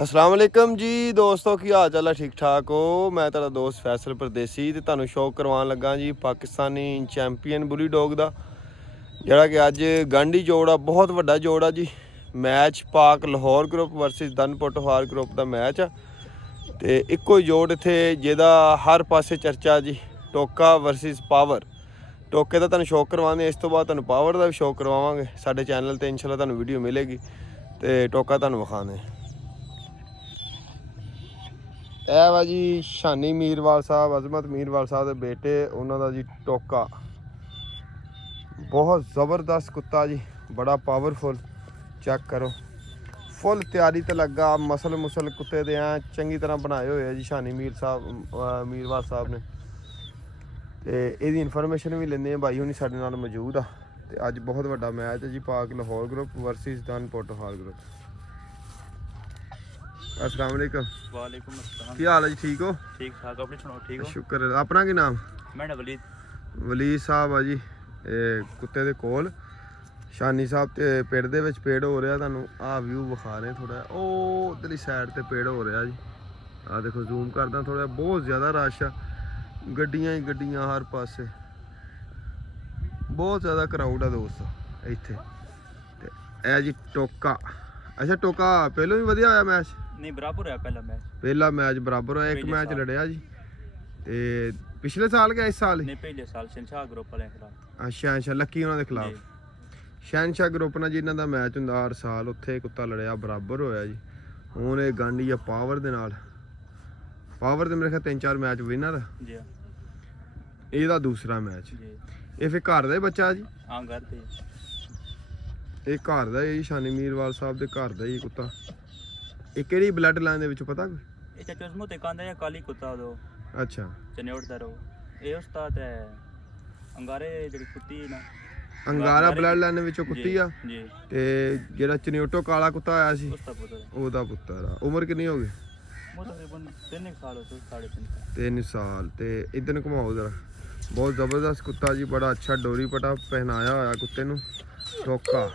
अस्सलाम वालेकुम जी दोस्तों, की हाल चाल है? ठीक ठाक हो? मैं तेरा दोस्त फैसल परदेसी ते तुहानू शौक करवान लगा जी पाकिस्तानी चैंपीयन बुली डॉग का, जिहड़ा कि अज गांडी जोड़ आ, बहुत वड्डा जोड़ आ जी। मैच पाक लाहौर ग्रुप वर्सिस दन पोटोहार ग्रुप का मैच आ ते इक्को ही जोड़ इत्थे जिहदा हर पासे चर्चा जी। टोका वर्सिस पावर। टोके का तुहानू शौक करवाने, इस तो बाद तुहानू पावर का भी शौक करवावांगे। साडे चैनल ते इंशाल्लाह तुहानू वीडियो मिलेगी ते टोका तुहानू विखाने। ਇਹ ਵਾ ਜੀ ਸ਼ਾਨੀ ਮੀਰਵਾਲ ਸਾਹਿਬ, ਅਜ਼ਮਤ ਮੀਰਵਾਲ ਸਾਹਿਬ ਦੇ ਬੇਟੇ, ਉਹਨਾਂ ਦਾ ਜੀ ਟੋਕਾ। ਬਹੁਤ ਜ਼ਬਰਦਸਤ ਕੁੱਤਾ ਜੀ, ਬੜਾ ਪਾਵਰਫੁਲ। ਚੈੱਕ ਕਰੋ, ਫੁੱਲ ਤਿਆਰੀ ਤੇ ਲੱਗਾ। ਮਸਲ ਮੁਸਲ ਕੁੱਤੇ ਦੇ ਐ ਚੰਗੀ ਤਰ੍ਹਾਂ ਬਣਾਏ ਹੋਏ ਆ ਜੀ ਸ਼ਾਨੀ ਮੀਰਵਾਲ ਸਾਹਿਬ ਨੇ। ਤੇ ਇਹਦੀ ਇਨਫੋਰਮੇਸ਼ਨ ਵੀ ਲੈਂਦੇ ਆ, ਭਾਈ ਹੁਣੀ ਸਾਡੇ ਨਾਲ ਮੌਜੂਦ ਆ। ਤੇ ਅੱਜ ਬਹੁਤ ਵੱਡਾ ਮੈਚ ਹੈ ਜੀ, ਪਾਕ Lahore group versus ਦਨ Potohar group. अस्सलाम वालेकुम। वालेकुम अस्सलाम। ਕੀ ਹਾਲ ਹੈ ਜੀ? ਠੀਕ ਹੋ? ठीक ठाक, अपने सुनाओ? ठीक हो? ਸ਼ੁਕਰ ਹੈ। ਆਪਣਾ ਕੀ ਨਾਮ? मैं वलीद। ਵਲੀਦ ਸਾਹਿਬ ਆ ਜੀ। ਇਹ ਕੁੱਤੇ ਦੇ ਕੋਲ ਸ਼ਾਨੀ ਸਾਹਿਬ ਤੇ ਪਿੰਡ ਦੇ ਵਿੱਚ ਪੇੜ ਹੋ ਰਿਹਾ। ਤੁਹਾਨੂੰ ਆਹ ਵਿਊ ਵਿਖਾ ਰਹੇ ਥੋੜਾ। ਉਹ ਉਧਰਲੀ ਸਾਈਡ ਤੇ ਪੇੜ ਹੋ ਰਿਹਾ ਜੀ। ਆਹ ਦੇਖੋ, ਜ਼ੂਮ ਕਰਦਾ ਥੋੜਾ। ਬਹੁਤ ਜ਼ਿਆਦਾ ਰਸ਼ ਆ, ਗੱਡੀਆਂ ਹੀ ਗੱਡੀਆਂ ਹਰ ਪਾਸੇ, ਬਹੁਤ ਜ਼ਿਆਦਾ ਕਰਾਊਡ ਆ ਦੋਸਤ ਇੱਥੇ। ਤੇ ਇਹ ਜੀ ਟੋਕਾ। ਅੱਛਾ, ਟੋਕਾ ਪਹਿਲੋਂ ਵੀ ਵਧੀਆ ਹੋਇਆ ਮੈਚ? नहीं, बराबर है पहला मैच। ਪਹਿਲਾ ਮੈਚ ਬਰਾਬਰ ਹੋਇਆ, ਇੱਕ ਮੈਚ ਲੜਿਆ ਜੀ। ਤੇ ਪਿਛਲੇ ਸਾਲ ਗਿਆ, ਇਸ ਸਾਲ ਹੀ? नहीं, पहले साल शहनशाह ग्रुप वाले खिलाफ। ਅੱਛਾ, ਲੱਕੀ ਉਹਨਾਂ ਦੇ ਖਿਲਾਫ ਸ਼ਹਿਨਸ਼ਾਹ ਗਰੁੱਪ ਨਾਲ ਜਿਨ੍ਹਾਂ ਦਾ ਮੈਚ ਹੁੰਦਾ ਹਰ ਸਾਲ, ਉੱਥੇ ਕੁੱਤਾ ਲੜਿਆ, ਬਰਾਬਰ ਹੋਇਆ ਜੀ। ਹੁਣ ਇਹ ਗਾਂਡੀ ਆ ਪਾਵਰ ਦੇ ਨਾਲ। ਪਾਵਰ ਦੇ ਮੇਰੇ ਖਿਆਲ 3-4 ਮੈਚ ਵਿਨਰ। जी हाँ ਇਹਦਾ ਦੂਸਰਾ ਮੈਚ। जी। ਇਹ ਫਿਰ ਘਰ ਦਾ ਹੀ ਬੱਚਾ ਜੀ? हाँ, घर पे। ਇਹ ਘਰ ਦਾ ਹੀ, ਸ਼ਾਨੀ ਮੀਰਵਾਲ ਸਾਹਿਬ ਦੇ ਘਰ ਦਾ ਹੀ ਕੁੱਤਾ। ਇਹ ਕਿਹੜੀ ਬਲੱਡ ਲਾਈਨ ਦੇ ਵਿੱਚ ਪਤਾ ਕੋਈ? ये चचुज़मो ते कांदा या काली कुत्ता दो ਅੱਛਾ, चनेड़ दरो। ये उस्ताद है अंगारे जड़ी कुत्ती है ना। ਅੰਗਾਰਾ ਬਲੱਡ ਲਾਈਨ ਵਿੱਚੋਂ ਕੁੱਤੀ ਆ। जी। ਤੇ ਜਿਹੜਾ ਚਨਿਓਟੋ ਕਾਲਾ ਕੁੱਤਾ ਆਇਆ ਸੀ, उसका पुत्र ਉਹਦਾ ਪੁੱਤਰ ਆ। ਉਮਰ ਕਿੰਨੀ ਹੋ ਗਈ? वो तकरीबन 3 साल हो, 3.5 साल। 3 ਸਾਲ। ਤੇ ਇਧਰ ਨੂੰ ਘੁਮਾਓ ਜ਼ਰਾ। ਬਹੁਤ ਜ਼ਬਰਦਸਤ ਕੁੱਤਾ ਜੀ, ਬੜਾ ਅੱਛਾ ਡੋਰੀ ਪਟਾ ਪਹਿਨਾਇਆ ਹੋਇਆ ਕੁੱਤੇ ਨੂੰ। ਟੋਕਾ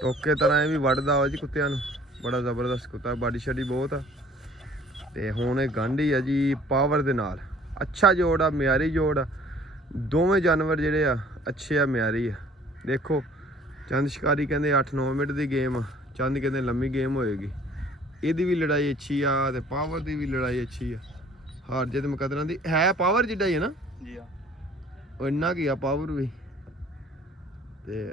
ਟੋਕੇ ਤਰ੍ਹਾਂ ਇਹ ਵੀ ਵੱਢਦਾ ਵਾ ਜੀ ਕੁੱਤਿਆਂ ਨੂੰ। ਬੜਾ ਜ਼ਬਰਦਸਤ ਕੁੱਤਾ, ਬਾਡੀ ਸ਼ਾਡੀ ਬਹੁਤ ਆ। ਤੇ ਹੁਣ ਇਹ ਗਾਂਢੀ ਆ ਜੀ ਪਾਵਰ ਦੇ ਨਾਲ। ਅੱਛਾ ਜੋੜ ਆ, ਮਿਆਰੀ ਜੋੜ ਆ। ਦੋਵੇਂ ਜਾਨਵਰ ਜਿਹੜੇ ਆ ਅੱਛੇ ਆ, ਮਿਆਰੀ ਆ। ਦੇਖੋ, ਚੰਦ ਸ਼ਿਕਾਰੀ ਕਹਿੰਦੇ 8-9 ਮਿੰਟ ਦੀ ਗੇਮ ਆ, ਚੰਦ ਕਹਿੰਦੇ ਲੰਮੀ ਗੇਮ ਹੋਏਗੀ। ਇਹਦੀ ਵੀ ਲੜਾਈ ਅੱਛੀ ਆ ਤੇ ਪਾਵਰ ਦੀ ਵੀ ਲੜਾਈ ਅੱਛੀ ਆ। ਹਾਰ ਜਿੱਤ ਮੁਕੱਦਰਾਂ ਦੀ ਹੈ। ਪਾਵਰ ਜਿੱਡਾ ਹੀ ਹੈ ਨਾ? जी हाँ। ਉਹ ਇੰਨਾ ਕੀ ਆ ਪਾਵਰ ਵੀ। ਤੇ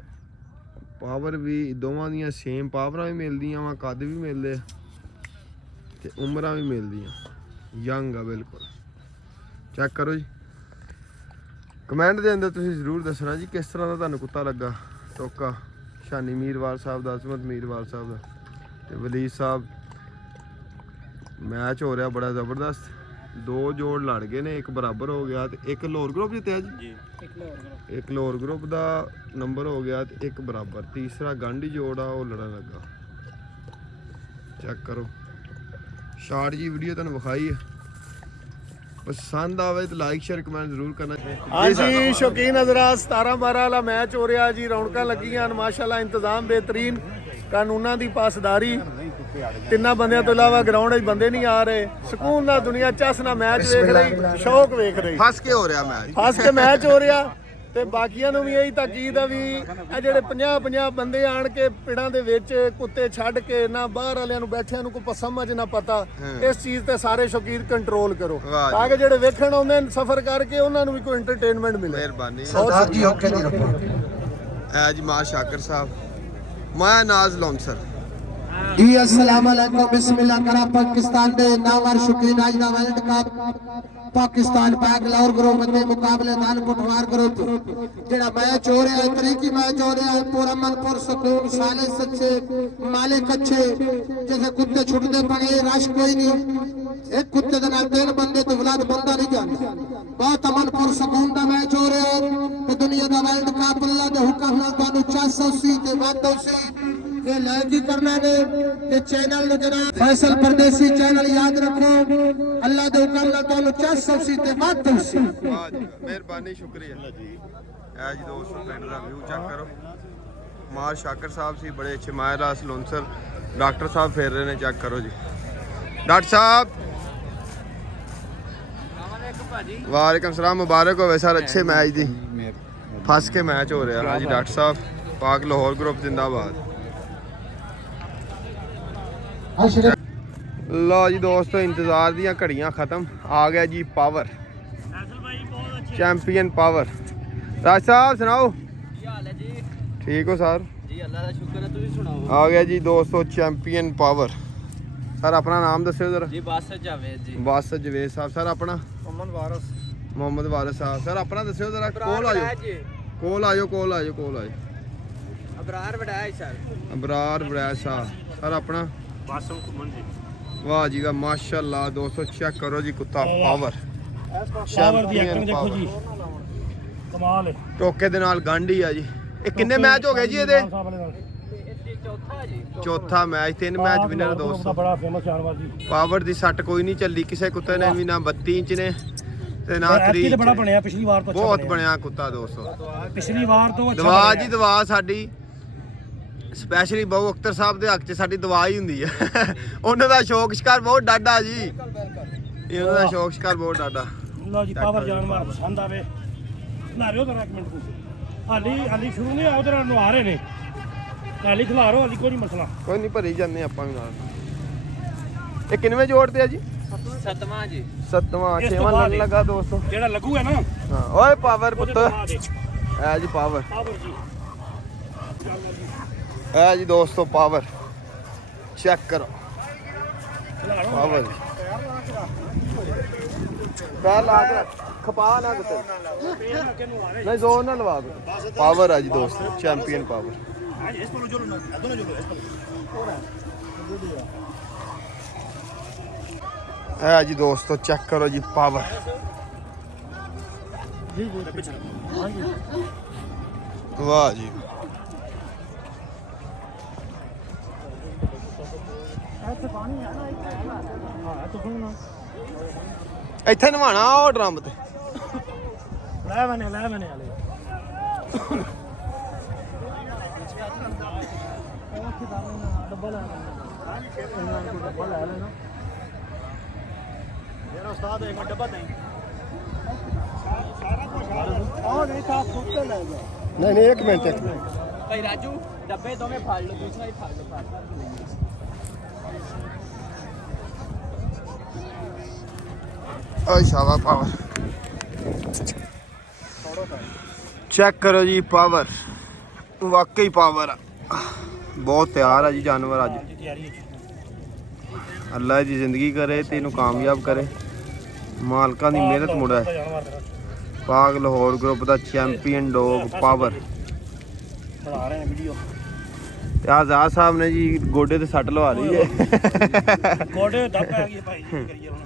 ਪਾਵਰ ਵੀ ਦੋਵਾਂ ਦੀਆਂ ਸੇਮ ਪਾਵਰਾਂ ਵੀ ਮਿਲਦੀਆਂ ਵਾ, ਕੱਦ ਵੀ ਮਿਲਦੇ ਆ ਤੇ ਉਮਰਾਂ ਵੀ ਮਿਲਦੀਆਂ। ਯੰਗ ਆ ਬਿਲਕੁਲ। ਚੈੱਕ ਕਰੋ ਜੀ, ਕਮੈਂਟ ਦੇ ਅੰਦਰ ਤੁਸੀਂ ਜ਼ਰੂਰ ਦੱਸਣਾ ਜੀ ਕਿਸ ਤਰ੍ਹਾਂ ਦਾ ਤੁਹਾਨੂੰ ਕੁੱਤਾ ਲੱਗਾ ਟੋਕਾ। ਸ਼ਾਨੀ ਮੀਰਵਾਲ ਸਾਹਿਬ ਦਾ, ਅਜ਼ਮਤ ਮੀਰਵਾਲ ਸਾਹਿਬ ਦਾ ਤੇ ਵਲੀਦ ਸਾਹਿਬ। ਮੈਚ ਹੋ ਰਿਹਾ ਬੜਾ ਜ਼ਬਰਦਸਤ। ਦੋ ਜੋੜ ਲੜ ਗਏ ਨੇ, ਇੱਕ ਬਰਾਬਰ ਹੋ ਗਿਆ ਤੇ ਇੱਕ ਲਾਹੌਰ ਗਰੁੱਪ ਜਿੱਤਿਆ ਜੀ। जी। ਇੱਕ ਲਾਹੌਰ ਗਰੁੱਪ ਦਾ ਨੰਬਰ ਹੋ ਗਿਆ ਤੇ ਇੱਕ ਬਰਾਬਰ। ਤੀਸਰਾ ਗਾਂਢੀ ਜੋੜ ਆ, ਉਹ ਲੜਨ ਲੱਗਾ। ਚੈੱਕ ਕਰੋ ਸ਼ਾਰਟ ਜੀ ਵੀਡੀਓ ਤੁਹਾਨੂੰ ਵਿਖਾਈ ਹੈ। ਪਸੰਦ ਆਵੇ ਤਾਂ ਲਾਈਕ ਸ਼ੇਅਰ ਕਮੈਂਟ ਜ਼ਰੂਰ ਕਰਨਾ। ਹਾਂਜੀ ਸ਼ੌਕੀਨ ਹਜ਼ਰਾਤ, 17-12 ਵਾਲਾ ਮੈਚ ਹੋ ਰਿਹਾ ਜੀ। ਰੌਣਕਾਂ ਲੱਗੀਆਂ ਮਾਸ਼ਾਅੱਲਾ, ਇੰਤਜ਼ਾਮ ਬਿਹਤਰੀਨ, ਕਾਨੂੰਨਾਂ ਦੀ ਪਾਸਦਾਰੀ। ਤਿੰਨਾਂ ਬੰਦਿਆਂ ਤੋਂ ਇਲਾਵਾ ਗਰਾਊਂਡ 'ਚ ਬੰਦੇ ਨਹੀਂ ਆ ਰਹੇ। ਸਕੂਨ ਨਾਲ ਦੁਨੀਆ ਚਸ ਨਾਲ ਮੈਚ ਵੇਖ ਰਹੀ, ਸ਼ੌਕ ਵੇਖ ਰਹੀ। ਫਸ ਕੇ ਹੋ ਰਿਹਾ ਮੈਚ, ਫਸ ਕੇ ਮੈਚ ਹੋ ਰਿਹਾ। ਤੇ ਬਾਕੀਆਂ ਨੂੰ ਵੀ ਇਹੀ ਤਾਕੀਦ ਆ ਵੀ ਇਹ ਜਿਹੜੇ 50-50 ਬੰਦੇ ਆਣ ਕੇ ਪਿੰਡਾਂ ਦੇ ਵਿੱਚ ਕੁੱਤੇ ਛੱਡ ਕੇ, ਨਾ ਬਾਹਰ ਵਾਲਿਆਂ ਨੂੰ ਬੈਠਿਆਂ ਨੂੰ ਕੋਈ ਸਮਝ ਨਾ ਪਤਾ, ਇਸ ਚੀਜ਼ ਤੇ ਸਾਰੇ ਸ਼ੌਕੀਨ ਕੰਟਰੋਲ ਕਰੋ ਤਾਂ ਕਿ ਜਿਹੜੇ ਵੇਖਣ ਆਉਂਦੇ ਨੇ ਸਫ਼ਰ ਕਰਕੇ ਉਹਨਾਂ ਨੂੰ ਵੀ ਕੋਈ ਐਂਟਰਟੇਨਮੈਂਟ ਮਿਲੇ। ਮਿਹਰਬਾਨੀ ਸਰਦਾਰ ਜੀ ਓਕੇ ਨਹੀਂ ਰੱਖੋ। ਐ ਜੀ ਮਾਂ ਸ਼ਾਕਰ ਸਾਹਿਬ, ਮਾਇਆ ਨਾਜ਼ ਲੌਂਸਰ जी अस्सलाम वालेकुम। बिस्मिल्लाह करा पाकिस्तान दे नामवर शौकीन आज दा वर्ल्ड कप पाकिस्तान पाक लाहौर ग्रुप दे मुकाबले दन पोटोहार ग्रुप जेड़ा मैच हो रहा है, तरीकी मैच हो रहा है। पुरअमन पुरसकून, साले सच्चे मालिक अच्छे, जैसे कुत्ते छुटते पड़े, रश कोई नहीं। एक कुत्ते दे नाल 3 बंदे तो औलाद बंदा नहीं जाता। बहुत अमन पुरसकून दा मैच हो रहा है ते दुनिया दा वर्ल्ड कप अल्लाह दे हुक्म नाल तुहानू 480 ते वाधो सी ये लाइक करना ने ते चैनल नु जनाब फैसल परदेसी चैनल याद रखो। अल्लाह दे हुक्म नाल तुहानू 480 ते वाधो सी। ਮਿਹਰਬਾਨੀ, ਸ਼ੁਕਰੀਆ ਜੀ। ਐ ਜੀ ਦੋਸਤੋ ਪਿੰਡ ਦਾ ਵਿਊ ਚੈੱਕ ਕਰੋ। ਮਾਰ ਸ਼ਾਕਰ ਸਾਹਿਬ ਸੀ ਬੜੇ ਅੱਛੇ, ਮਾਇਰਾਸ ਲੌਂਸਰ ਡਾਕਟਰ ਸਾਹਿਬ ਫੇਰ ਰਹੇ ਨੇ। ਚੈੱਕ ਕਰੋ ਜੀ। डॉक्टर साहब वालेकुम सलाम, मुबारक होवे सर अच्छे मैच दी। फस के मैच हो रहा हाँ जी डॉक्टर साहब। पाक लाहौर ग्रुप जिंदाबाद। लो जी दोस्तों इंतजार दियां घड़ियां खत्म, आ गया जी पावर, चैंपियन पावर। राज साहब सुनाओ ठीक हो सर? जी अल्लाह का शुक्र है, तुम सुनाओ। आ गया जी दोस्तों चैंपियन पावर। सर अपना नाम दस्यो जरा। जी बासत जावेद जी। बासत जवेद साहब। सर अपना? मोहम्मद वारिस साहब। सर अपना दस्यो जरा। कोल आयो कोल आयो कोल आयो कोल आयो। अबरार वड़ाई सर। अबरार वड़ैच साहब। सर अपना? बासम कुमन जी। वाह जी वाह माशाल्लाह दोस्तों चेक करो जी कुत्ता पावर। पावर दी एक्टिंग देखो जी, कमाल है। टोके दे नाल गांडी आ जी। ਇਹ ਕਿੰਨੇ ਮੈਚ ਹੋ ਗਏ ਜੀ ਇਹਦੇ? ਚੌਥਾ ਮੈਚ, 3 ਮੈਚ ਵਿਨਰ ਦੋਸਤੋ। ਬੜਾ ਫੇਮਸ ਜਾਨਵਰ ਜੀ। ਪਾਵਰ ਦੀ ਸੱਟ ਕੋਈ ਨਹੀਂ ਚੱਲੀ ਕਿਸੇ ਕੁੱਤੇ ਨੇ ਵੀ, ਨਾ 32 ਇੰਚ ਨੇ ਤੇ ਨਾ 3 ਇੰਚ। ਬੜਾ ਬਣਿਆ ਪਿਛਲੀ ਵਾਰ ਤੋਂ, ਬਹੁਤ ਬਣਿਆ ਕੁੱਤਾ ਦੋਸਤੋ। ਪਿਛਲੀ ਵਾਰ ਤੋਂ ਅੱਛਾ ਦਵਾ ਜੀ ਦਵਾ ਸਾਡੀ ਸਪੈਸ਼ਲੀ ਬਹੁ ਅਖਤਰ ਸਾਹਿਬ ਦੇ ਹੱਕ 'ਚ ਸਾਡੀ ਦਵਾ ਹੀ ਹੁੰਦੀ ਹੈ। ਉਹਨਾਂ ਦਾ ਸ਼ੌਕ ਸ਼ਿਕਾਰ ਬਹੁਤ ਡਾਡਾ ਜੀ, ਇਹ ਉਹਨਾਂ ਦਾ ਸ਼ੌਕ ਸ਼ਿਕਾਰ ਬਹੁਤ ਡਾਡਾ। ਲਓ ਜੀ ਪਾਵਰ ਜਾਨਵਰ ਪਸੰਦ ਆਵੇ ਨਾ ਰਿਓ ਜਰਾ ਇੱਕ ਮਿੰਟ ਤੁਸੀਂ। ਹਾਲੀ ਸ਼ੁਰੂ ਨਹੀਂ ਆ, ਉਧਰ ਨੂੰ ਆ ਰਹੇ ਨੇ, ਹਾਲੀ ਖਿਲਾਰੋ, ਹਾਲੀ ਕੋਈ ਨਹੀਂ ਮਸਲਾ। ਕੋਈ ਨਹੀਂ ਭਰੀ ਜਾਂਦੇ ਆਪਾਂ ਵੀ ਨਾਲ। ਇਹ ਕਿੰਨਵੇਂ ਜੋੜ ਤੇ ਆ ਜੀ? सतवां जी। 7ਵਾਂ ਇਸ ਤੋਂ 6ਵਾਂ ਬਾਅਦ ਲੜਨ ਲੱਗਾ ਦੋਸਤੋ। ਜਿਹੜਾ ਲੱਗੂਗਾ ਨਾ ਹਾਂ ਓਏ ਪਾਵਰ ਪੁੱਤ ਪਾਵਰ ਐ ਜੀ ਪਾਵਰ। ਜੀ ਐ ਜੀ ਦੋਸਤੋ ਪਾਵਰ ਚੈੱਕ ਕਰੋ ਖਿਲਾਰੋ। ਪਾਵਰ ਪੈਰ ਲਾ ਕੇ ਖਪਾ ਨਾ ਕੁੱਤੇ ਨਹੀਂ, ਜ਼ੋਰ ਨਾ ਲਵਾ ਦੇ। ਪਾਵਰ ਆ ਜੀ ਦੋਸਤੋ ਚੈਂਪੀਅਨ ਪਾਵਰ। ਹੈ ਜੀ ਦੋਸਤੋ ਚੈੱਕ ਕਰੋ ਜੀ ਪਾਵਰ। ਵਾਹ ਜੀ ਇੱਥੇ ਨਵਾਣਾ ਉਹ ਡਰਮ ਤੇ। ਲੈ ਮੈਨੇ ਹਾਲੇ ਡੱਬਾ ਲੈ ਲੈਣਾ ਮੇਰਾ ਉਸਤਾਦ ਇੱਕ ਡੱਬਾ ਦੇ ਸਾਰਾ ਨਹੀਂ ਤਾਂ ਖੁਦ ਤੇ ਲੈ ਜਾ। ਨਹੀਂ ਇੱਕ ਮਿੰਟ भाई राजू डब्बे दो में फाड़ लो, दूसरा ही फाड़ लो। ਓਏ ਸ਼ਾਬਾਸ਼ ਪਾਵਰ ਚੈੱਕ ਕਰੋ ਜੀ ਪਾਵਰ, ਵਾਕਈ ਪਾਵਰ ਆ। ਬਹੁਤ ਤਿਆਰ ਆ ਜੀ ਜਾਨਵਰ ਅੱਜ। ਅੱਲਾ ਦੀ ਜ਼ਿੰਦਗੀ ਕਰੇ ਤੇ ਇਹਨੂੰ ਕਾਮਯਾਬ ਕਰੇ, ਮਾਲਕਾਂ ਦੀ ਮਿਹਨਤ ਮੁੜਾ ਹੈ। ਪਾਕ ਲਾਹੌਰ ਗਰੁੱਪ ਦਾ ਚੈਂਪੀਅਨ ਡੌਗ ਪਾਵਰ। ਬਣਾ ਰਹੇ ਨੇ ਵੀਡੀਓ। ਤੇ ਆਜ਼ਾਦ ਸਾਹਿਬ ਨੇ ਜੀ ਗੋਡੇ ਤੇ ਸੱਟ ਲਵਾ ਲਈ ਹੈ। ਗੋਡੇ ਦੱਬ ਪੈ ਗਈ ਭਾਈ, ਕੀ ਕਰੀਏ ਹੁਣ।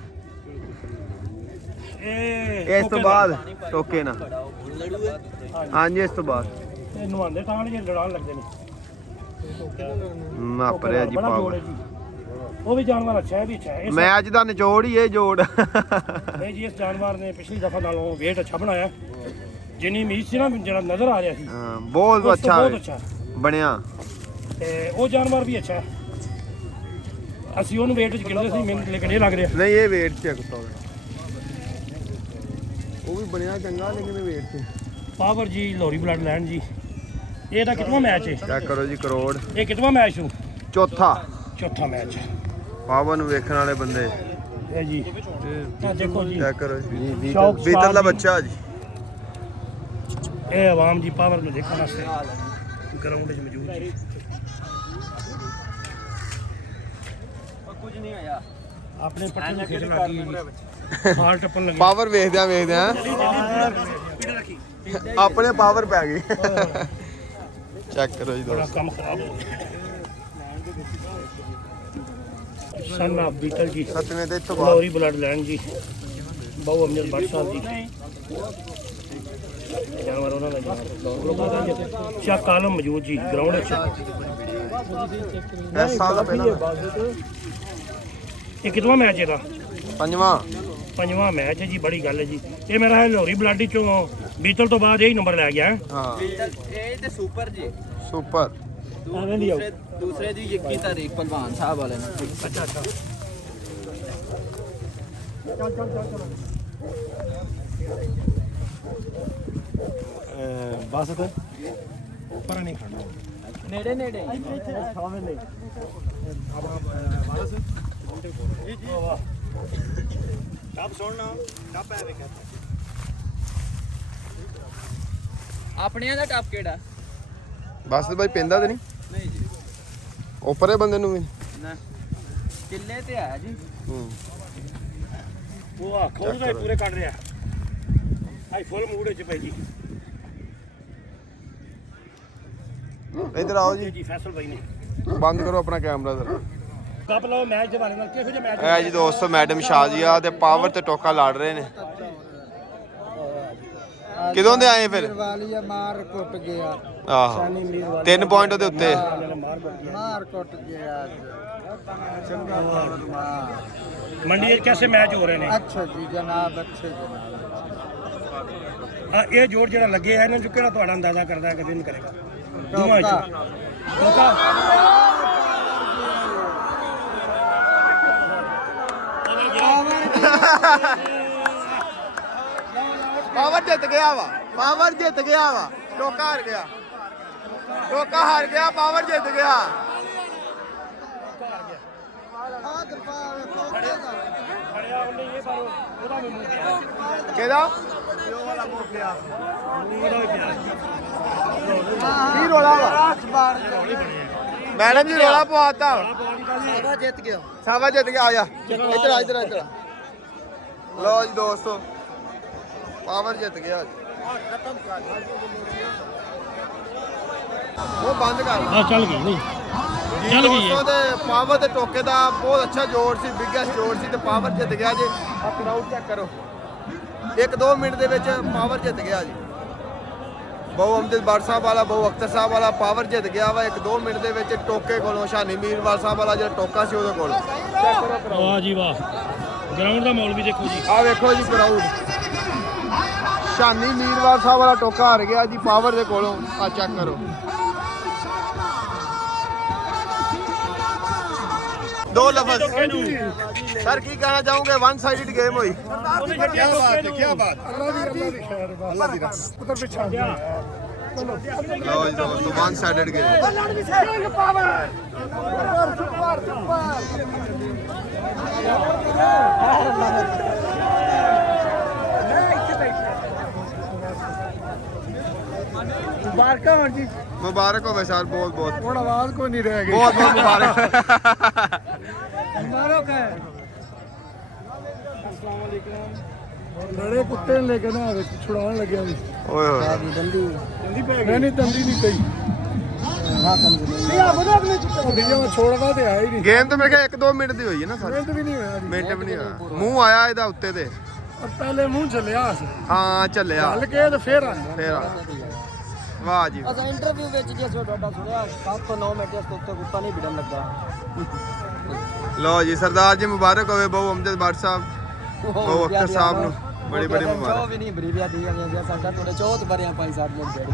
ਇਸ ਤੋਂ ਬਾਅਦ ਟੋਕੇ ਨਾ ਹਾਂਜੀ, ਇਸ ਤੋਂ ਬਾਅਦ ਇਹ ਨਵਾਉਂਦੇ ਤਾਂ ਜੇ ਲੜਾਉਣ ਲੱਗਦੇ ਨੇ। ਮਾਪਰਿਆ ਜੀ ਬੜਾ ਜੋੜ ਪਾਵਰ। ਹੈ ਜੀ, ਉਹ ਵੀ ਜਾਨਵਰ ਅੱਛਾ ਹੈ, ਵੀ ਅੱਛਾ ਹੈ। ਮੈਚ ਦਾ ਨਿਚੋੜ ਹੀ ਇਹ ਜੋੜ। ਨਹੀਂ ਜੀ ਇਸ ਜਾਨਵਰ ਨੇ ਪਿਛਲੀ ਦਫਾ ਨਾਲੋਂ ਵੇਟ ਅੱਛਾ ਬਣਾਇਆ, ਜਿੰਨੀ ਉਮੀਦ ਸੀ ਨਾ ਜਿਹੜਾ ਨਜ਼ਰ ਆ ਰਿਹਾ ਸੀ ਹਾਂ, ਬਹੁਤ ਉਸ ਤੋਂ ਬਹੁਤ ਅੱਛਾ ਅੱਛਾ ਬਣਿਆ। ਤੇ ਉਹ ਜਾਨਵਰ ਵੀ ਅੱਛਾ ਹੈ। ਅਸੀਂ ਉਹਨੂੰ ਵੇਟ 'ਚ ਗਿਣਦੇ ਸੀ, ਮੈਨੂੰ ਲੇਕਿਨ ਇਹ ਲੱਗ ਰਿਹਾ ਨਹੀਂ ਇਹ ਵੇਟ ਚ ਕੁੱਤਾ ਉਹ ਵੀ ਬਣਿਆ ਚੰਗਾ, ਲੇਕਿਨ ਇਹ ਵੇਟ ਚ। ਪਾਵਰ ਜੀ ਲਾਹੌਰੀ ਬਲੱਡ ਲਾਈਨ ਜੀ। ਇਹਦਾ ਕਿਤਨਾ ਮੈਚ ਹੈ? ਚੈੱਕ ਕਰੋ ਜੀ ਕਰੋੜ। ਇਹ ਕਿਤਨਾ ਮੈਚ ਨੂੰ? ਚੌਥਾ ਮੈਚ। ਪਾਵਰ ਨੂੰ ਵੇਖਣ ਵਾਲੇ ਬੰਦੇ ਇਹ ਜੀ ਆਹ ਦੇਖੋ ਜੀ, ਚੈੱਕ ਕਰੋ ਜੀ ਸ਼ੌਕ ਬੀਤਲ ਦਾ ਜੀ। ਬੱਚਾ ਜੀ। ਇਹ ਆਵਾਮ ਜੀ ਪਾਵਰ ਨੂੰ ਦੇਖਣ ਵਾਸਤੇ ਗਰਾਊਂਡ 'ਚ ਮੌਜੂਦ ਜੀ। कुछ नहीं है यार, ਆਪਣੇ ਪੱਟੇ ਨੂੰ ਖੇਡ ਲੱਗੀ ਜੀ, ਹਾਲ ਟੱਪਣ ਲੱਗੀ। ਪਾਵਰ ਵੇਖਦਿਆਂ ਆਪਣੇ ਪਾਵਰ ਪੈ ਗਈ। ਚੈੱਕ ਕਰੋ ਜੀ ਬੜਾ ਦੋਸਤੋ। ਕੰਮ ਖਰਾਬ ਹੋ ਗਿਆ। ਸਨ ਆਫ ਬੀਟਲ ਜੀ, ਸੱਤਵੇਂ ਤੇ ਇੱਥੋਂ ਬਾਅਦ ਲਾਹੌਰੀ ਬਲੱਡ ਲਾਈਨ ਜੀ, ਬਹੁ ਅਮਜਦ ਭੱਟ ਸਾਹਿਬ ਜੀ। ਜਾਨਵਰ ਉਹਨਾਂ ਦਾ ਸ਼ਾਹ ਕਾਲਮ ਮੌਜੂਦ ਜੀ ਗਰਾਊਂਡ 'ਚ। ਇਸ ਸਾਲ ਦਾ ਪਹਿਲਾ ਇਹ ਕਿਤਨਾ ਮੈਚ ਇਹਦਾ? ਪੰਜਵਾਂ ਮੈਚ ਹੈ ਜੀ, ਬੜੀ ਗੱਲ ਹੈ ਜੀ। ਇਹ ਮੇਰਾ ਹੈ ਲਾਹੌਰੀ ਬਲਾਡੀ ਚੋਂ ਬੀਤਲ ਤੋਂ ਬਾਅਦ ਇਹੀ ਨੰਬਰ ਲੈ ਗਿਆ ਹੈ। ਹਾਂ ये तो सुपर जी। ਸੁਪਰ। ਐਵੇਂ ਦੀ ਆਊ। दूसरे दी 21 तारीख पहलवान साहब वाले ने। ਅੱਛਾ ਬਸ ਤੇ ਪਰ ਨਹੀਂ ਖਾਣਾ ਨੇੜੇ ਨੇੜੇ ਟੱਪ ਸੁਣਨਾ ਟੱਪ ਐ ਵੇਖਿਆ ਆਪਣਿਆਂ ਦਾ ਟੱਪ ਕਿਹੜਾ ਬਸ ਬਾਈ ਪੈਂਦਾ ਤੇ ਨਹੀਂ ਨਹੀਂ ਜੀ ਉੱਪਰੇ ਬੰਦੇ ਨੂੰ ਵੀ ਨਾ ਕਿੱਲੇ ਤੇ ਆਇਆ ਜੀ ਉਹ ਆ ਖੋਲਦਾ ਹੀ ਪੂਰੇ ਕੱਢ ਰਿਹਾ ਆਈ ਫੁੱਲ ਮੂਡ ਵਿੱਚ ਪਈ ਜੀ ਇੱਧਰ ਆਓ ਜੀ ਜੀ ਫੈਸਲ ਬਾਈ ਨੇ ਬੰਦ ਕਰੋ ਆਪਣਾ ਕੈਮਰਾ ਜ਼ਰਾ ਕੱਪ ਲਓ ਮੈਚ ਦੇ ਬਾਰੇ ਨਾਲ ਕਿਹੋ ਜਿਹਾ ਮੈਚ ਇਹ ਜੀ ਦੋਸਤੋ ਮੈਡਮ ਸ਼ਾਜ਼ੀਆ ਤੇ ਪਾਵਰ ਤੇ ਟੋਕਾ ਲੜ ਰਹੇ ਨੇ ਕਿਦੋਂ ਦੇ ਆਏ ਫਿਰ ਵਾਲੀਆ ਮਾਰ ਕੁੱਟ ਗਿਆ ਆਹੋ 3 ਪੁਆਇੰਟ ਉਹਦੇ ਉੱਤੇ ਮਾਰ ਕੁੱਟ ਗਿਆ ਚੰਗਾ ਮਾਰ ਮੰਡੀ ਵਿੱਚ कैसे मैच हो रहे ਨੇ ਅੱਛਾ ਜੀ ਜਨਾਬ ਅੱਛੇ ਜਨਾਬ ਇਹ ਜੋੜ ਜਿਹੜਾ ਲੱਗੇ ਆ ਇਹਨਾਂ ਚੋਂ ਕਿਹੜਾ ਤੁਹਾਡਾ ਅੰਦਾਜ਼ਾ ਕਰਦਾ ਹੈ ਕਿ ਦਿਨ ਕਰੇਗਾ ਦੋਵਾਂ ਚੋਂ ਟੋਕਾ ਪਾਵਰ ਜਿੱਤ ਗਿਆ ਵਾ ਪਾਵਰ ਜਿੱਤ ਗਿਆ ਵਾ ਟੋਕਾ ਹਾਰ ਗਿਆ ਟੋਕਾ ਹਾਰ ਗਿਆ ਪਾਵਰ ਜਿੱਤ ਗਿਆ ਖੜਿਆ ਉਹਨੇ ਇਹ ਬਾਰੋ ਉਹਦਾ ਵੀ ਮੂੰਹ ਪਿਆ ਕਿਹਦਾ ਉਹ ਵਾਲਾ ਮੂੰਹ ਪਿਆ ਉਹਦਾ ਵੀ ਪਿਆ ਕੀ ਰੋਲਾ ਵਾ ਮੈਡਮ ਜੀ ਰੋਲਾ ਪਵਾਤਾ ਸਾਡਾ ਜਿੱਤ ਗਿਆ ਸਾਵਾ ਜਿੱਤ ਗਿਆ ਆ ਜਾ ਇੱਧਰ ਆ ਇੱਧਰ ਆ, ਇੱਧਰ ਆ। ਲਓ ਜੀ ਦੋਸਤੋ ਪਾਵਰ ਜਿੱਤ ਗਿਆ ਜੀ ਉਹ ਬੰਦ ਕਰ ਆ ਚੱਲ ਗਈ ਨਹੀਂ ਜੀ ਦੋਸਤੋ ਤੇ ਪਾਵਰ ਤੇ ਟੋਕੇ ਦਾ ਬਹੁਤ ਅੱਛਾ ਜੋੜ ਸੀ ਬਿਗੇਸਟ ਜੋੜ ਸੀ ਤੇ ਪਾਵਰ ਜਿੱਤ ਗਿਆ ਜੀ ਆ ਕਰਾਊਡ ਚੈੱਕ ਕਰੋ 1-2 ਮਿੰਟ ਦੇ ਵਿੱਚ ਪਾਵਰ ਜਿੱਤ ਗਿਆ ਜੀ ਬਹੁ ਅਮਜਦ ਬਾੜ ਸਾਹਿਬ ਵਾਲਾ ਬਹੁ ਅਖਤਰ ਸਾਹਿਬ ਵਾਲਾ ਪਾਵਰ ਜਿੱਤ ਗਿਆ ਵਾ 1-2 ਮਿੰਟ ਦੇ ਵਿੱਚ ਟੋਕੇ ਕੋਲੋਂ ਸ਼ਾਨੀ ਮੀਰਵਾਲ ਸਾਹਿਬ ਵਾਲਾ ਜਿਹੜਾ ਟੋਕਾ ਸੀ ਉਹਦੇ ਕੋਲ ਚੈੱਕ ਕਰੋ ਵਾਹ ਜੀ ਵਾਹ ਗਰਾਊਂਡ ਦਾ ਮਾਹੌਲ ਵੀ ਦੇਖੋ ਜੀ ਆ ਵੇਖੋ ਜੀ ਕਰਾਊਡ ਸ਼ਾਨੀ ਮੀਰਵਾਲ ਸਾਹਿਬ ਵਾਲਾ ਟੋਕਾ ਹਾਰ ਗਿਆ ਜੀ ਪਾਵਰ ਦੇ ਕੋਲੋਂ ਆ ਚੈੱਕ ਕਰੋ ਦੋ ਲਫ਼ਜ਼ ਸਰ ਕੀ ਕਹਿਣਾ ਚਾਹੋਗੇ ਵਨ ਸਾਈਡਡ ਗੇਮ ਹੋਈ ਕੀ ਬਾਤ ਅੱਲਾ ਦੀ ਖੈਰ ਅੱਲਾ ਦੀ ਰਹਿਮਤ ਉਧਰ ਪਿੱਛਾ ਲਓ ਜੀ ਦੋਸਤੋ ਵਨ ਸਾਈਡਡ ਗੇਮ ਮੁਬਾਰਕਾਂ ਹੋਣ ਜੀ ਮੁਬਾਰਕ ਹੋਵੇ ਸਰ ਬਹੁਤ ਬਹੁਤ ਹੁਣ ਆਵਾਜ਼ ਕੋਈ ਨਹੀਂ ਰਹਿ ਗਈ ਬਹੁਤ ਬਹੁਤ ਮੁਬਾਰਕ ਮੁਬਾਰਕ ਹੈ ਲੜੇ ਕੁੱਤੇ ਨੇ ਲੇਕਿਨ ਆ ਵਿੱਚ ਛੁਡਾਉਣ ਲੱਗਿਆ ਵੀ ਓਏ ਹੋਏ ਦੰਦੀ ਨਹੀਂ ਦੰਦੀ ਨਹੀਂ ਪਈ ਹਾਂ ਦੰਦੀ ਨਹੀਂ ਆ ਬੋਲ ਆਪਣੇ ਚੁੱਪ ਛੋੜਦਾ ਤੇ ਆਇਆ ਹੀ ਨਹੀਂ ਗੇਮ ਤਾਂ ਮੇਰੇ ਖਿਆਲ 1-2 ਮਿੰਟ ਦੀ ਹੋਈ ਹੈ ਨਾ ਸਰ ਮਿੰਟ ਵੀ ਨਹੀਂ ਹੋਇਆ ਜੀ ਮਿੰਟ ਵੀ ਨਹੀਂ ਹੋਇਆ ਮੂੰਹ ਆਇਆ ਇਹਦਾ ਉੱਤੇ ਤੇ ਔਰ ਪਹਿਲੇ ਮੂੰਹ ਚੱਲਿਆ ਸੀ ਹਾਂ ਚੱਲਿਆ ਚੱਲ ਕੇ ਤੇ ਫੇਰ ਆਇਆ ਫੇਰ ਆ। ਵਾਹ ਜੀ ਅਸਾਂ ਇੰਟਰਵਿਊ ਵਿੱਚ ਜਿਸ ਵੇਲੇ ਤੁਹਾਡਾ ਸੁਣਿਆ 7 ਤੋਂ 9 ਮਿੰਟ ਇਸ ਤੋਂ ਉੱਤੇ ਕੁੱਤਾ ਨਹੀਂ ਵਿੜਨ ਲੱਗਾ ਲਓ ਜੀ ਸਰਦਾਰ ਜੀ ਮੁਬਾਰਕ ਹੋਵੇ ਬਹੁ ਅਮਜਦ ਬਾੜ ਸਾਹਿਬ ਬਹੁ ਅਖਤਰ ਸਾਹਿਬ ਨੂੰ ਬੜੀ ਬੜੀ ਮੁਬਾਰਕ ਵੀ ਨਹੀਂ ਬਰੀਵੀਆ ਦੀਆਂ ਸਾਡਾ ਥੋੜੇ ਚੌਥ ਬਰਿਆਂ ਪਾਈ ਸਾਡੇ ਨੂੰ ਜੜ ਕੇ